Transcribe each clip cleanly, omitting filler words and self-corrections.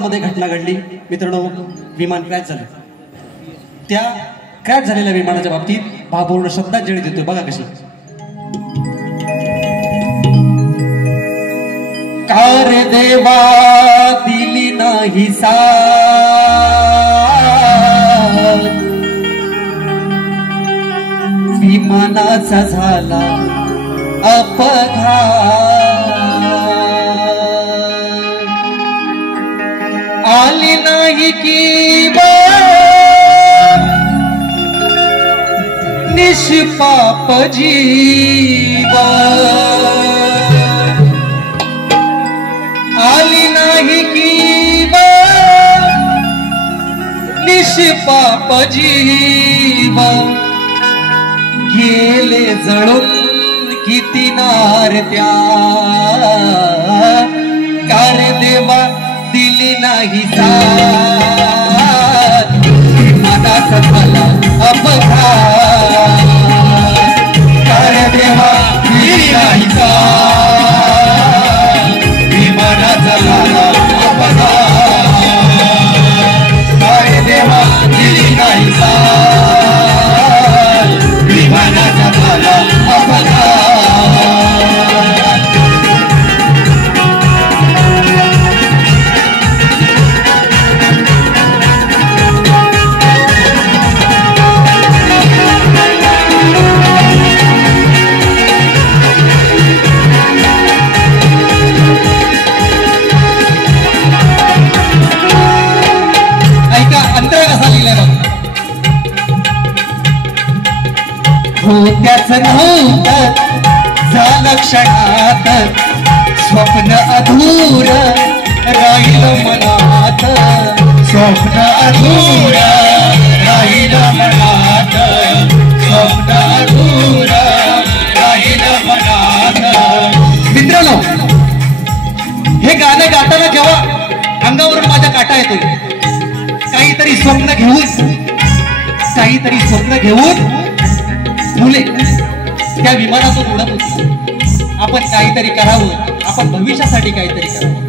मध्ये घटना घडली मित्रांनो, विमान क्रॅश झालं. त्या क्रॅश झालेल्या विमानाच्या बाबतीत भावपूर्ण श्रद्धांजली देतोय. बघा कशी. कार देवा दिली नाही साथ, विमानाचा झाला अपघात. आली नाही किंमत निष्पाप जीव, आली नाही किंमत निष्पाप जीव. गेले जळून किती नारत्या, कार देवा दिली नाही साथ, विमानाचा झाला अपघात. कार देवा दिली नाही साथ, विमानाचा झाला अपघात. कार देवा दिली नाही साथ, विमानाचा झाला अपघात. होत्याच नव्हतं झालं क्षणात, स्वप्न अधूर राहिलं मनात. स्वप्न अधूर राहिलं मनात, स्वप्न अधूर राहिलं मनात. मित्रांनो, हे गाणं गाताना जेव्हा अंगावरून माझ्या काटा येतोय, काहीतरी स्वप्न घेऊन मुले त्या विमानातून उडत होती. आपण काहीतरी करावं, आपण भविष्यासाठी काहीतरी करावं,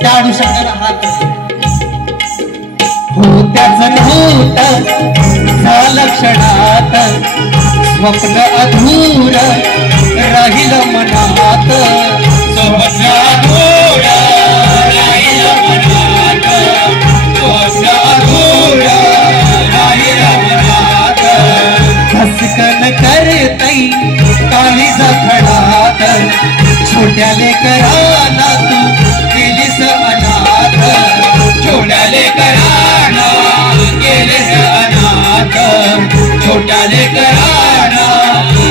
त्या अनुषंगाने हात होत्याच नव्हतं झालं क्षणात, स्वप्न अधूर राहिलं मनात. स्वप्न अधूर राहिलं मनात, स्वप्न अधूर राहिलं मनात. धसकन करतई काळीचा खडात, छोट्या लेकरांना तू केलीस अनाथ. छोट्या लेकरांना केलीस अनाथ, छोट्या लेकरांना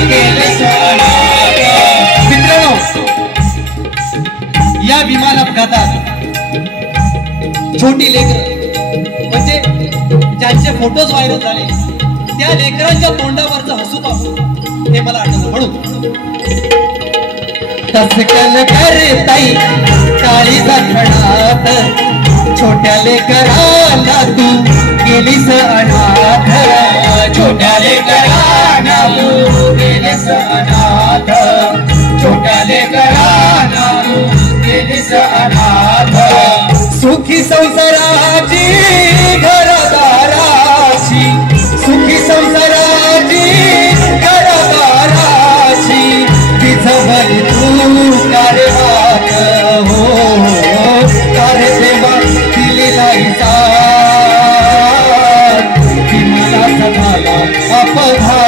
केलीस अनाथ. मित्रांनो, या विमान अपघातात छोटी लेकर म्हणजे ज्यांचे फोटोज व्हायरल झाले, त्या लेकरांच्या तोंडावरचं हसू पाहून हे मला आठवलं. म्हणून तसकन करताई काळीचा खडात, छोट्या लेकरांना तू केलीस अनाथ. छोट्या लेकरांना तू केलीस अनाथ, छोट्या लेकरांना तू केलीस अनाथ. सुखी संसाराची घरदाराची, सुखी संसाराची घरदाराची, तिजवर तू कारवात हो. कार देवा दिली नाही साथ, विमानाचा झाला अपघात.